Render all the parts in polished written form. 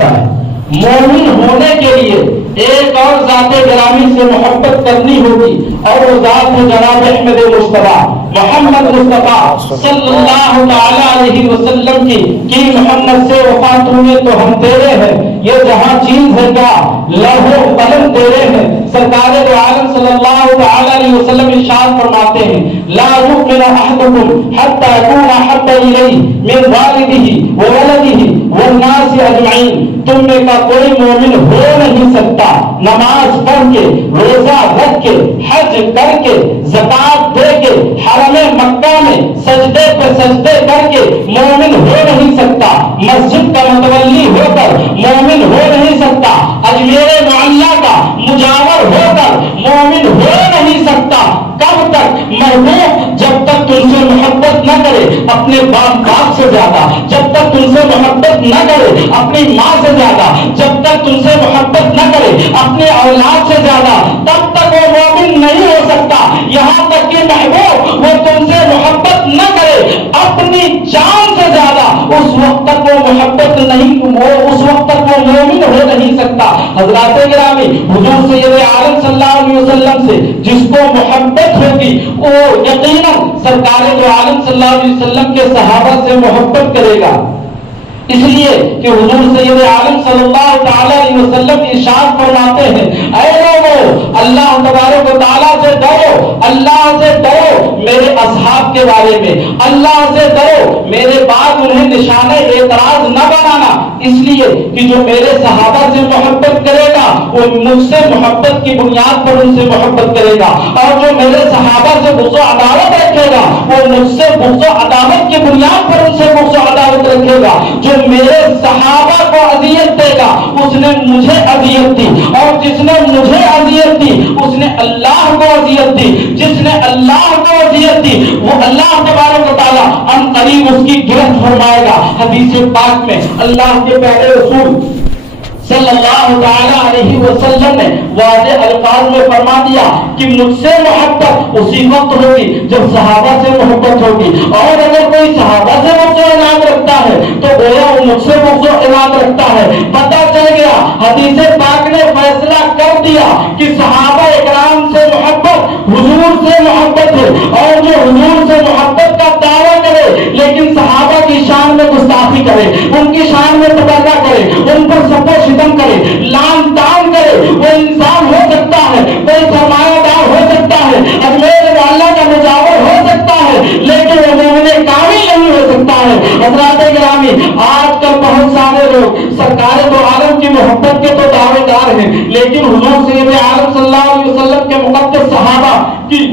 سکتا ہے۔ مومن ہونے کے لیے ایک اور ذات گرامی سے محبت کرنی ہوگی، اور وہ ذات ہے جناب احمد مصطفیٰ محمد مصطفیٰ صلی اللہ تعالی علیہ وسلم کی کہ محمد سے وفات ہوئے تو ہم تیرے ہیں، یہ جہاں چیز ہے کیا لوح و قلم تیرے ہیں۔ سرکار دو عالم صلی اللہ تعالی علیہ وسلم ارشاد فرماتے ہیں لا یؤمن احدکم حتی یکون احب الیہ من والدہ وولدہ والناس اجمعین، تم میں کا کوئی مومن ہو نہیں سکتا نماز پڑھ کے، روزہ رکھ کے، حج کر کے، زکات دے کے، حرم مکہ میں سجدے پہ سجدے کر کے مومن ہو نہیں سکتا، مسجد کا متولی ہو کر مومن ہو نہیں سکتا، اجمیر معلیٰ کا مجاور ہو کر مومن ہو نہیں سکتا۔ کب تک؟ محبوب جب تک تم سے محبت نہ کرے اپنے باپ سے زیادہ، جب تک تم سے محبت نہ کرے اپنی ماں سے زیادہ، جب تک تم سے محبت نہ کرے اپنے اولاد سے زیادہ، تب تک وہ مومن نہیں ہو سکتا۔ یہاں تک کہ محبوب وہ تم سے محبت نہ کرے اپنی جان سے زیادہ، اس وقت تک وہ محبت نہیں، اس وقت تک وہ مومن ہو نہیں سکتا۔ حضرات گرامی، حضور سید عالم صلی اللہ علیہ وسلم سے جس کو محبت ہوگی وہ یقیناً سرکار دو عالم صلی اللہ علیہ وسلم کے صحابہ سے محبت کرے گا، اس لیے کہ حضور سید عالم صلی اللہ تعالی علیہ وسلم ارشاد فرماتے ہیں اے لوگو اللہ تبارک و تعالیٰ سے ڈرو، اللہ سے ڈرو میرے اصحاب کے بارے میں، اللہ سے ڈرو میرے بعد انہیں نشانہ اعتراض نہ بنانا، اس لیے کہ جو میرے صحابہ سے محبت کرے گا وہ مجھ سے محبت کی بنیاد پر ان سے محبت کرے گا، اور جو میرے صحابہ سے بغض و عداوت رکھے گا وہ مجھ سے بغض و عداوت کی بنیاد پر ان سے بغض و عداوت رکھے گا۔ جو میرے صحابہ کو اذیت دے گا اس نے مجھے اذیت دی، اور جس نے مجھے اذیت دی اس نے اللہ کو اذیت دی، جس نے اللہ کو اذیت دی وہ اللہ تبارک و تعالیٰ ان قریب اس کی گرفت فرمائے گا۔ حدیث پاک میں اللہ کے پیارے رسول صلی اللہ تعالی علیہ وسلم نے واضح الفاظ میں فرما دیا کہ مجھ سے محبت اسی وقت ہوگی جب صحابہ سے محبت ہوگی، اور اگر کوئی صحابہ سے بغض و عناد رکھتا ہے تو گویا وہ مجھ سے بغض و عناد رکھتا ہے۔ پتہ چل گیا، حدیث پاک نے فیصلہ کر دیا کہ صحابہ اکرام سے محبت حضور سے محبت ہے، اور جو حضور سے محبت کا دعویٰ کرے لیکن صحابہ کی شان میں گستاخی کرے، ان کی شان میں تبرہ کرے، ان پر سب کرے، لان تان کرے، وہ انسان ہو سکتا ہے، کوئی سرمایہ دار ہو سکتا ہے، اجمیر اللہ کا مجاور ہو سکتا ہے، لیکن وہ مومن کامل نہیں ہو سکتا ہے۔ حضرات گرامی، آج کل بہت سارے لوگ سرکار دو عالم کی محبت کے تو دعوے دار ہیں، لیکن حضور سید عالم صلی اللہ علیہ وسلم کے مقدس صحابہ کی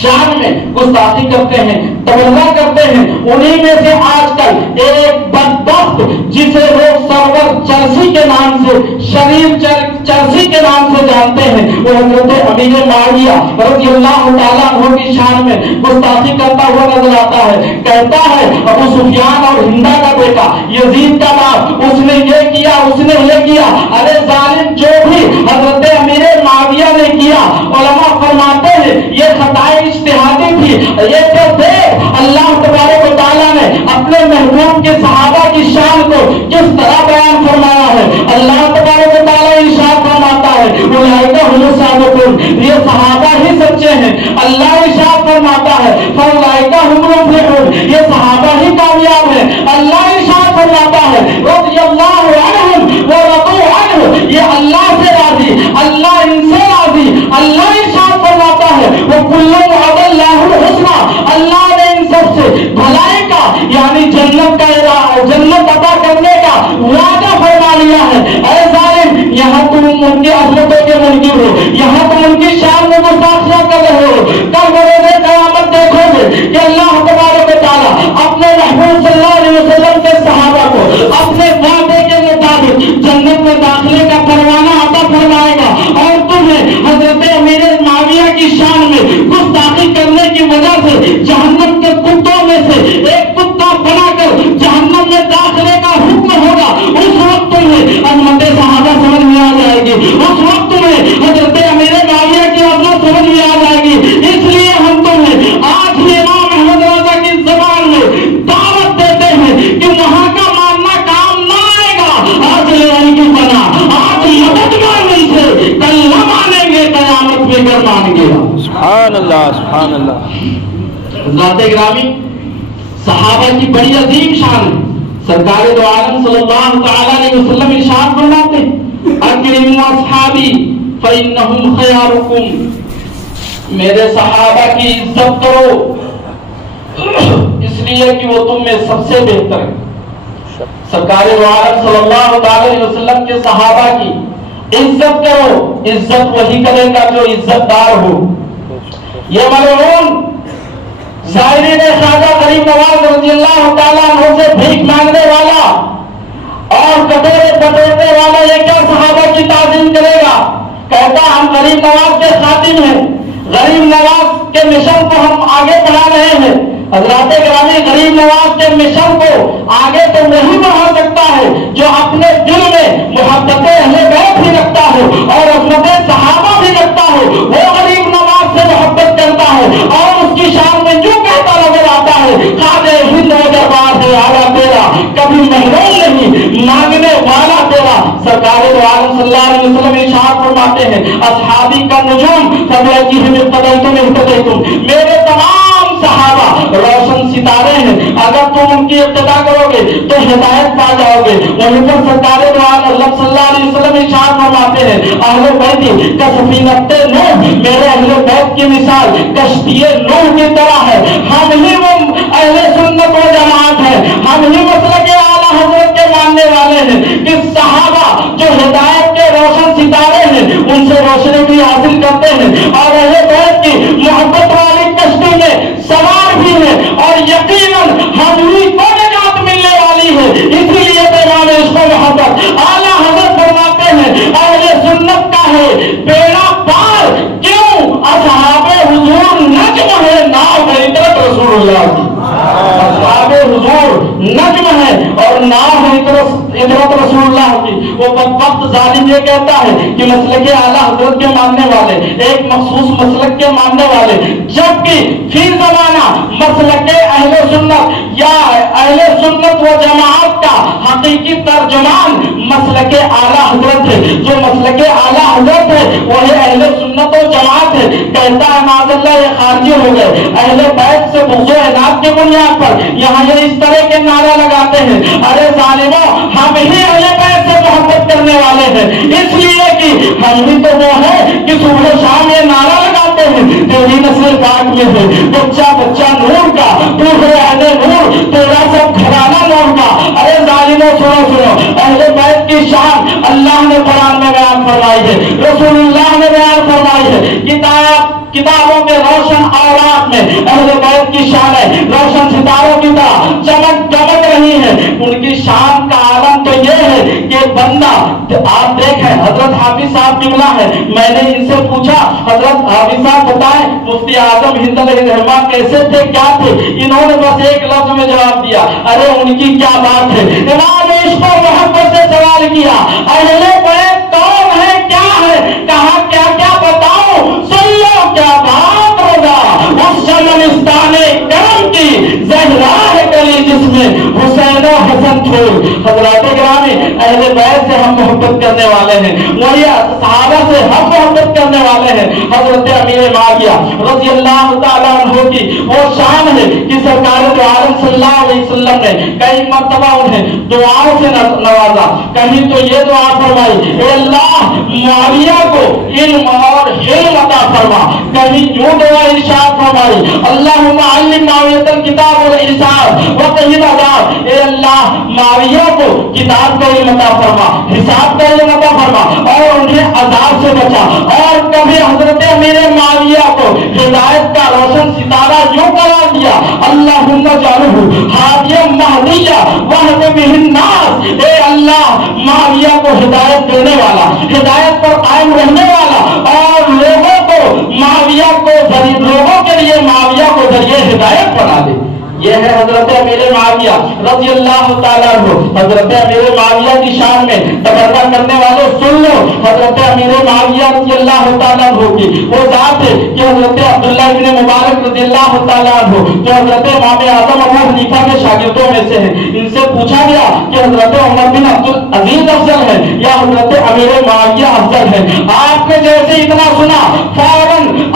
شان میں گستاخی کرتے ہیں، تبرہ کرتے ہیں۔ انہی میں سے آج کل ایک بدبخت جسے لوگ سرور چرسی کے نام سے، شریف چرسی کے نام سے جانتے ہیں، وہ حضرت امیر معاویہ رضی اللہ تعالیٰ عنہ کی شان میں گستاخی کرتا ہوا نظر آتا ہے۔ کہتا ہے ابو سفیان اور ہندا کا بیٹا یزید کا باپ، اس نے یہ کیا، اس نے یہ کیا۔ ارے ظالم، جو بھی حضرت امیر معاویہ نے کیا علماء فرماتے ہیں یہ خطائے اجتہادی تھی، یہ تو دیکھ اللہ تبارک و تعالیٰ نے اپنے محبوب کے صحابہ کی شان کو کس طرح بیان فرمایا ہے۔ اللہ تبارک و تعالیٰ ارشاد فرماتا ہے اولئک هم الصادقون، یہ صحابہ ہی سچے ہیں۔ اللہ ارشاد فرماتا ہے فاولئک هم المفلحون، یہ صحابہ ہی کامیاب ہیں۔ اللہ ارشاد فرماتا ہے رضی اللہ عنہم ورضوا عنہ، یہ اللہ سے راضی، اللہ ان سے راضی۔ اللہ ارشاد فرماتا ہے وکل وعد اللہ الحسنى، اللہ نے ان سب سے بھلائی کا یعنی جنت کا جنت عطا کرنے کا وعدہ فرما لیا ہے۔ اے ظالم، یہاں تم ان کی عظمتوں کے منکر ہو، یہاں تم ان کی شان میں گستاخیاں کر رہے ہو۔ کل بروز قیامت دیکھو گے کہ اللہ تبارک و تعالیٰ اپنے محبوب صلی اللہ علیہ وسلم کے صحابہ کو اپنے وعدے کے مطابق جنت میں داخلے کا پروانہ عطا فرمائے گا، اور تمہیں حضرت امیر معاویہ کی شان میں گستاخی کرنے کی وجہ سے جہنم کے کتوں میں سے ایک کتا بنا کر جہنم میں داخلے کا حکم ہوگا۔ اس وقت تمہیں عظمت صحابہ سمجھ میں آ جائے گی، اس وقت تمہیں حضرت امیر معاویہ کی عظمت سمجھ میں آ جائے سبحان اللہ. حضرات گرامی، صحابہ کی بڑی عظیم شان ہے. سرکار دو عالم صلی اللہ تعالی علیہ وسلم ارشاد فرماتے ہیں اکرموا اصحابی فانہم خیارکم، میرے صحابہ کی عزت کرو اس لیے کہ وہ تم میں سب سے بہتر ہے. سرکار دو عالم صلی اللہ تعالی علیہ وسلم کے صحابہ کی عزت کرو. عزت وہی کرے گا جو عزت دار ہو. یہ ملعون زائرین خواجہ غریب نواز رضی اللہ تعالیٰ عنہ سے بھیک مانگنے والا اور کٹورے پٹورنے والا یہ کیا صحابہ کی تعظیم کرے گا؟ کہتا ہم غریب نواز کے خادم ہیں، غریب نواز کے مشن کو ہم آگے بڑھا رہے ہیں. حضرات گرامی، غریب نواز کے مشن کو آگے تو نہیں بڑھا سکتا ہے جو اپنے دل میں محبت اہل بیت بھی رکھتا ہے اور عظمت صحابہ بھی رکھتا ہے. وہ غریب نواز سے محبت کرتا ہے اور اس کی شان میں جو کہتا نظر آتا ہے خواجہ ہند و دربار ہے آیا تیرا، کبھی محروم نہیں مانگنے والا تیرا. سرکار دو عالم صلی اللہ علیہ وسلم ارشاد فرماتے ہیں اصحابی کا نجوم فبأیہم اقتدیتم اہتدیتم، میرے تمام صحابہ روشن ستارے ہیں، اگر تم ان کی اقتدا کرو گے تو ہدایت پا جاؤ گے. وہیں پر سرکار دو عالم صلی اللہ علیہ وسلم ارشاد فرماتے ہیں اہل بیت کسفینۃ نوح، میرے اہل بیت کی مثال کشتی نوح کی طرح ہے. ہم ہی وہ اہل سنت و جماعت ہے، ہم ہی مسلک اعلیٰ حضرت کے ماننے والے ہیں کہ صحابہ جو ہدایت کے روشن ستارے ہیں ان سے روشنی بھی حاصل کرتے ہیں اور اہل بیت کی محبت والی کشتی میں سوار بھی ہیں اور یقیناً ہم ہی کو نجات ملنے والی ہے. اسی لیے پیغام عشق و محبت اعلیٰ حضرت فرماتے ہیں اہل سنت کا ہے بیڑا پار، کیوں؟ اصحاب حضور نجم ہے ناؤ ہے عطرت رسول اللہ کی. اصحاب حضور نجم ہے اور ناؤ ہے عطرت رسول اللہ کی. وہ بدبخت ظالم یہ کہتا ہے کہ مسلک اعلیٰ حضرت کے ماننے والے ایک مخصوص مسلک کے ماننے والے، جبکہ فی زمانہ مسلک اہل سنت یا اہل سنت و جماعت کا حقیقی ترجمان مسلک اعلیٰ حضرت ہے. جو مسلک اعلیٰ حضرت ہے وہ اہل سنت و جماعت ہے. کہتا ہے معاذ اللہ یہ خارجی ہو گئے، اہل بیت سے بغض و عناد کی بنیاد پر یہاں یہ اس طرح کے نعرے لگاتے ہیں ارے ظالموں ہم ہی اہل بیت سے محبت کرنے والے ہیں، اس لیے کہ ہم بھی تو وہ ہیں کہ صبح شام یہ نعرہ لگاتے ہیں تیری نسل پاک میں ہے بچہ بچہ نور کا، تو ہے اہل نور، تیرا سب گھرانہ نور کا. ارے ظالموں سنو، اہل بیت کی شان اللہ نے قرآن میں بیان فرمائی ہے، رسول اللہ نے بیان فرمائی ہے. کتابوں کے روشن اوراق میں اہل بیت کی شان ہے روشن ستاروں کی طرح چمک دمک رہی ہے. ان کی شان کا عالم تو یہ ہے کہ بندہ آپ دیکھیں حضرت حافظ صاحب قبلہ ہے، میں نے ان سے پوچھا حضرت حافظ صاحب بتائیں مفتی اعظم ہند علیہ الرحمہ کیسے تھے کیا تھے؟ انہوں نے بس ایک لفظ میں جواب دیا ارے ان کی کیا بات ہے. امام عشق و محبت سے سوال کیا اہل بیت کون ہے کیا ہے؟ کہا کیا کیا بتاؤں؟ سن لو کیا بات ہوگا اس شمنستان کرم کی زہرا ہے گلی جس میں حسین و حسن تھے. حضرات گرامی اہل بیت سے ہم محبت کرنے والے ہیں، وہی صحابہ سے ہم محبت کرنے والے ہیں. حضرت امیر معاویہ رضی اللہ تعالیٰ عنہ کی وہ شان ہے کہ سرکار دو عالم صلی اللہ علیہ وسلم نے کئی مرتبہ انہیں دعاؤں سے نوازا. کہیں تو یہ دعا فرمائی اے اللہ معاویہ کو علم اور حلم عطا فرما، کہیں یوں دعا ارشاد فرمائی اللہم علم معاویہ الکتاب والحساب وقہم عذاب، اے اللہ معاویہ کو کتاب کا علم عطا فرما، حساب کا علم عطا فرما اور انہیں عذاب سے بچا. اور کبھی حضرت امیر معاویہ کو ہدایت کا روشن ستارہ یوں قرار دیا اللہم جعلہ ہادیا مہدیہ وہد بہ الناس، اے اللہ معاویہ کو ہدایت دینے والا، ہدایت پر قائم رہنے والا اور لوگوں کو معاویہ کو لوگوں کے لیے معاویہ کو ذریعے ہدایت بنا دے. یہ ہے حضرت امیر معاویہ رضی اللہ تعالیٰ عنہ. حضرت امیر معاویہ کی شان میں تبرہ کرنے والے سن لو حضرت امیر معاویہ رضی اللہ تعالیٰ عنہ کی وہ ذات ہے کہ حضرت عبداللہ بن مبارک رضی اللہ تعالیٰ عنہ جو حضرت امام اعظم ابو حنیفہ کے شاگردوں میں سے ہیں، ان سے پوچھا گیا کہ حضرت عمر بن عبدالعزیز افضل ہے یا حضرت امیر معاویہ افضل ہے؟ آپ نے جیسے اتنا سنا فوراً